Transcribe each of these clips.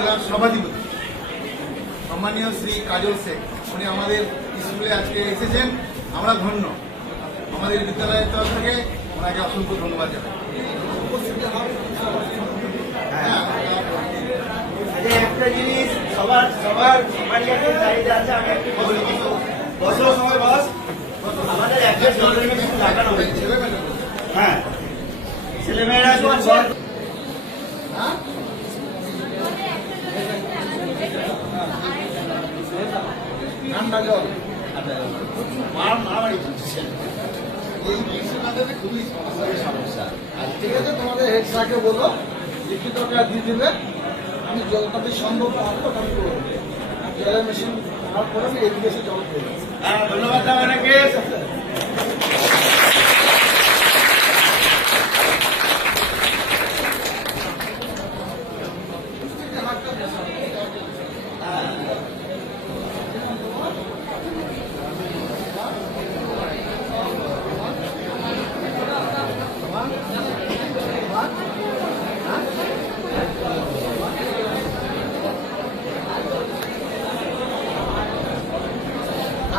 জেলার সভাধিপতি। সম্মানীয় শ্রী কাজল শেখ উনি আমাদের স্কুলে আজকে এসেছেন। আমরা ধন্য। আমাদের বিদ্যালয়ের তরফ থেকে ওনাকে অসংখ্য ধন্যবাদ জানাই। হ্যাঁ, একটা জিনিস সবার সবার সবারই একটা চাহিদা আছে আমি একটু বলি। সময় বস আমাদের একটা হ্যাঁ। ছেলেমেয়েরা সব বল হ্যাঁ? মার মারামারি গ্রীষ্মকালে খুবই সমস্যা আর ঠিক আছে। তোমাদের হেড স্যারকে বলো লিখিত ওটা দিয়ে দেবে আমি যতটা সম্ভব পারব আমি করে দেবো মেশিন আমার পরে আমি এদিকে জল করব ধন্যবাদ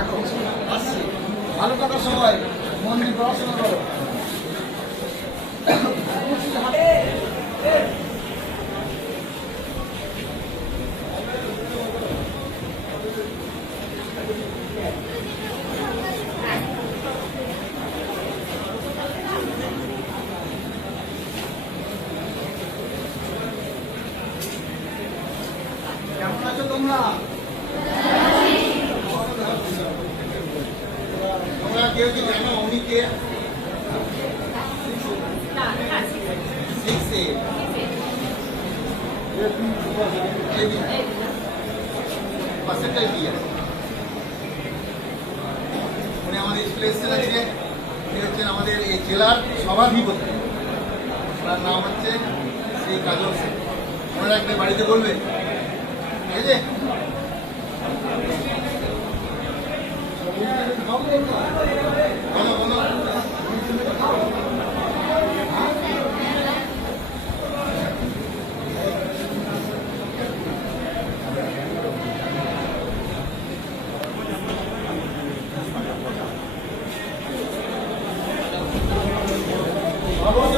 রাখো আসছি ভালো থাকো সবাই মন দিয়ে পড়াশোনা করো। কেমন আছো তোমরা? কেউ কি আছে? উনি আমাদের স্কুলে এসেছেন আজকে। উনি হচ্ছেন আমাদের এই জেলার সভাধিপতি। ওনার নাম হচ্ছে শ্রী কাজল সিং ওনারা একবার বাড়িতে বলবেন ঠিক আছো?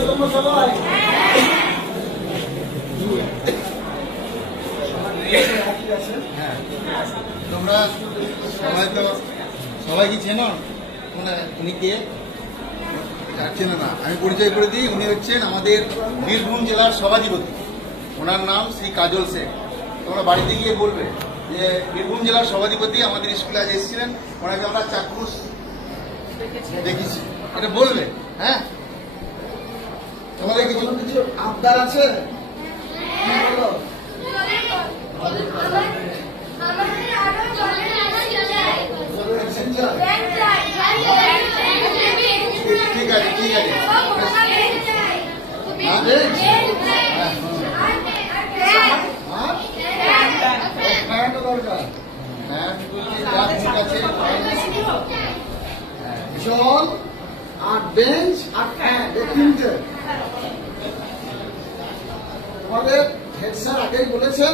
তোমরা সবাই হ্যাঁ তোমরা সবাই তো সবাই কি চেনো মানে উনি কে যাচ্ছেন না আমি পরিচয় করে দিই উনি হচ্ছেন আমাদের বীরভূম জেলার সভাধিপতি ওনার নাম শ্রী কাজল শেখ তোমরা বাড়িতে গিয়ে বলবে যে বীরভূম জেলার সভাধিপতি আমাদের স্কুলে আজ এসেছিলেন ওনাকে আমরা চাক্ষুষ দেখেছি এটা বলবে হ্যাঁ তোমাদের কিছু কিছু আবদার আছে বলো জলের মেশিন চাই ঠিক জল আর বেঞ্চ আর ফ্যান এই তিনটে আমাদের হেড স্যার আগেই বলেছেন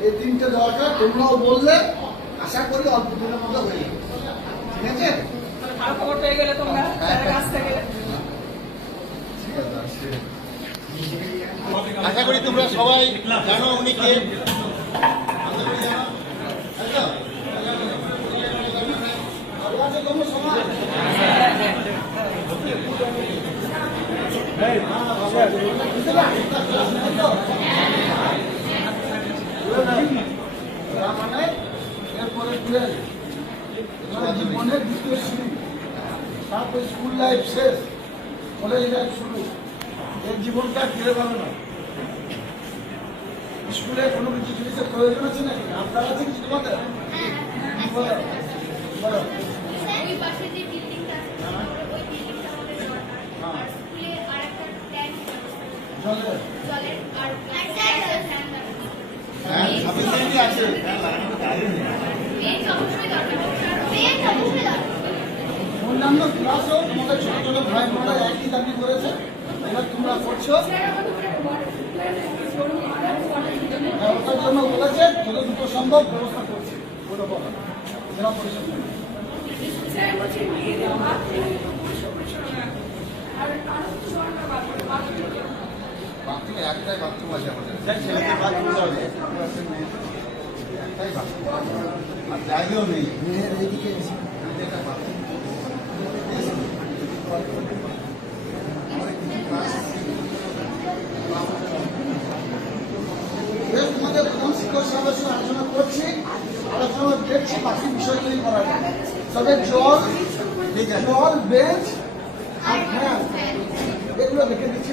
এই তিনটে দরকার তোমরাও বললে আশা করি অল্প দিনের মধ্যে হয়ে যাবে ঠিক আছে ভালো খবর পেয়ে গেলে তোমরা কাছ থেকে। আশা করি তোমরা সবাই জানো উনি কে। আশা তারপরে স্কুল লাইফ শেষ কলেজ লাইফ শুরু। এর জীবনটা ফিরে পাবে না। স্কুলে কোনো কিছু জিনিসের প্রয়োজন আছে নাকি? আপনার আছে কিছু তোমাদের বলো আছে ওই বিল্ডিংটা আমাদের দরকার আর স্কুলে আর একটা ট্যাঙ্ক জলের জলের আর ফ্যান দরকার হ্যাঁ ছাব্বিশ তারিখে আছে মেন অবশ্যই দরকার মেন অবশ্যই দরকার অন্যান্য ক্লাসও তোমাদের ছোট ছোট ভাই বোনরা একই দাবি করেছে? ব্যবস্থার জন্য বলেছে যত দ্রুত সম্ভব ব্যবস্থা করছে। ওটা বলা জেলা পরিষদ বাথরুম একটাই বাথরুম আছে আমাদের। একটাই বাথরুম। আর জায়গাও নেই। একটা বাথরুম। তবে জল জল বেঞ্চ আর ফ্যান এগুলো দেখে দিচ্ছি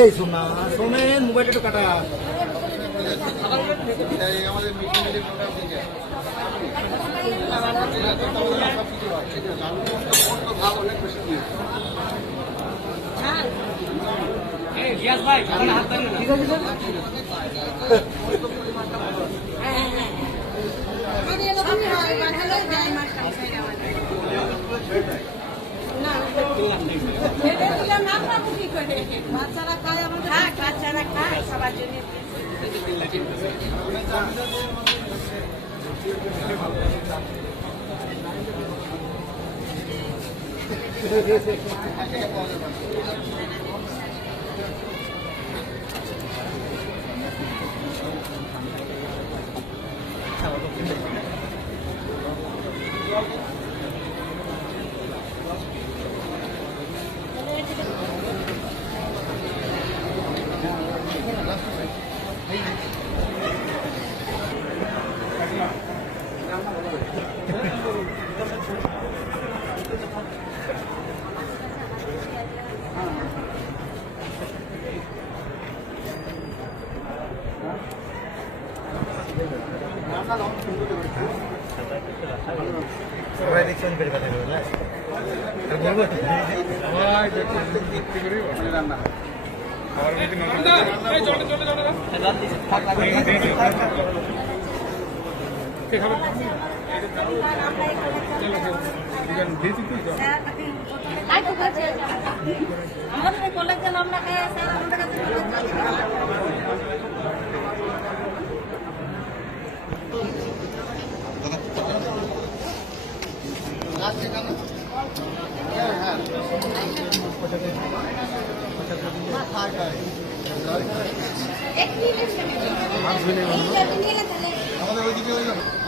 এই সোনা সোমেন মোবাইলটা একটু কাটা। কিছু হয়। ঠিক আছে আমি অন্য ভাগ অনেক বেশি দিয়েছি বাচ্চারা খায় আমাদের বাচ্চারা খায় সবার জন্য সবাই দেখছেন বের কথা বলে না আর বলব তো সবাই দেখতে করে ওখানে রান্না হয় আমরা স্যার আমাদের আছে কেন হ্যাঁ হ্যাঁ এক মিনিট তাহলে আমাদের ওইদিকে ওই আর ওই